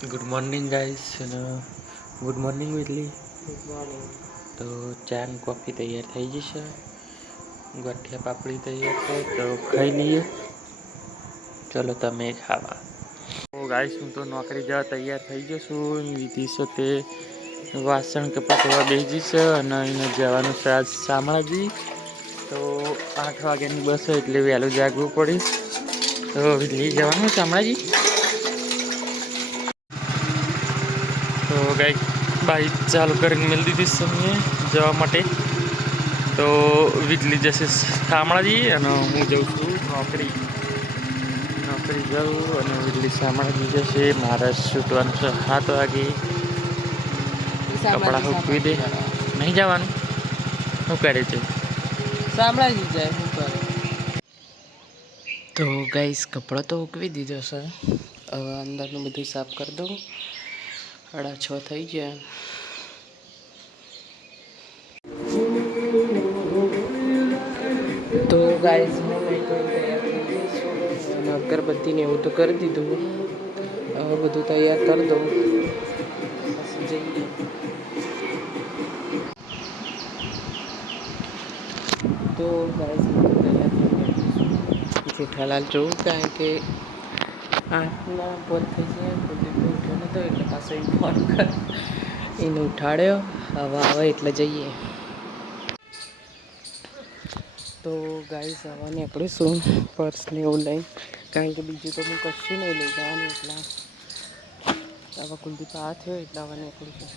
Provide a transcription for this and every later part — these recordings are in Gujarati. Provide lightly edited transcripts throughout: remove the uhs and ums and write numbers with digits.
ગુડ મોર્નિંગ ગાઈસ અને ગુડ મોર્નિંગ વિટલી. Good morning. તો ચા અને કોફી તૈયાર થઈ જશે. ગઠિયા પાપડી તૈયાર છે તો ખાઈ લઈએ. ચલો તમે ખાવા. તો ગાઈસ હું તો નોકરી જવા તૈયાર થઈ જશું. વિધિ છે તે વાસણ કપડાં ધોવા બેસી છે અને એને જવાનું છે આજ શામળાજી. તો 8 વાગ્યાની બસ એટલે વહેલું જાગવું પડીશ. તો વિટલી જવાનું શામળાજી. તો ગાઈસ બાઈક ચાલુ કરીને મેળ દીધી છે મેં જવા માટે. તો વીજળી જશે શામળાજી અને હું જઉં છું નોકરી જાઉં અને વીજળી શામળાજી જશે. મારે છૂટવાનું છે 7 વાગે. કપડાં સૂકવી દે. નહીં જવાનું શું કરે છે? શામળાજી જાય શું કરે? તો ગાઈસ કપડાં તો સૂકવી દીધો છે. હવે અંદરનું બધું સાફ કરી દઉં. 6:30 થઈ ગયા. તો ગાઈસ હું અગરબત્તી ને એવું તો કરી દીધું. હવે બધું તૈયાર કરી દઉં પછી જઈએ. તો ગાઈસ તૈયાર થઈ ગયા. જેઠાલાલ જોઉં કારણ કે 8ના પર થઈ જાય બધું ઉઠ્યો નતો એટલે પાછો એ ફોન કર એને ઉઠાડ્યો. હવે આવે એટલે જઈએ. તો ગાઈસ હવે નીકળીશું પર્સને એવું લઈને, કારણ કે બીજું તો હું કશું નહીં લઈ જવાનું. એટલા હવે કુલદીપ આ થયો એટલે હવે નીકળીશું.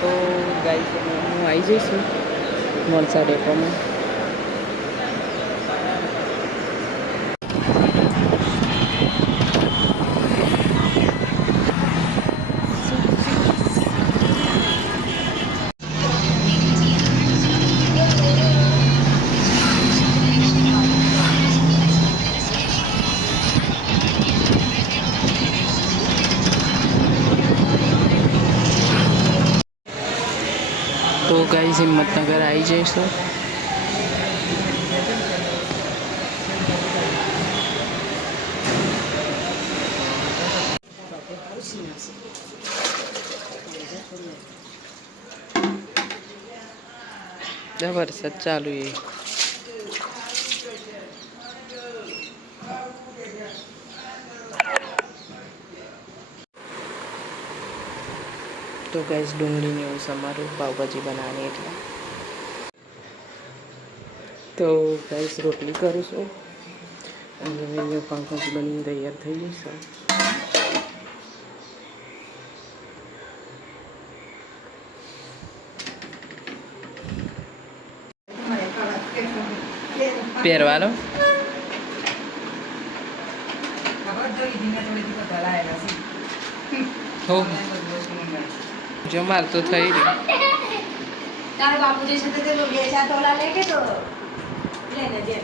તો ગાઈસ હું આવી જઈશું મોલસા ડેપોમાં. તો ગાઈસ હિંમતનગર આવી જઈશું. વરસાદ ચાલુ છે. તો ગાઈસ ડુંગળીને એવું સમારું પાવભાજી બનાવવાની એટલે. તો ગાઈસ રોટલી કરું છું અને અહીંયા પાવભાજી બનીને તૈયાર થઈ જશે. પહેરવાનો જો માર તો થઈ રહ્યું. તારો બાપુ જે છે તે બે ચાર તોલા લે કે તો લે ને જે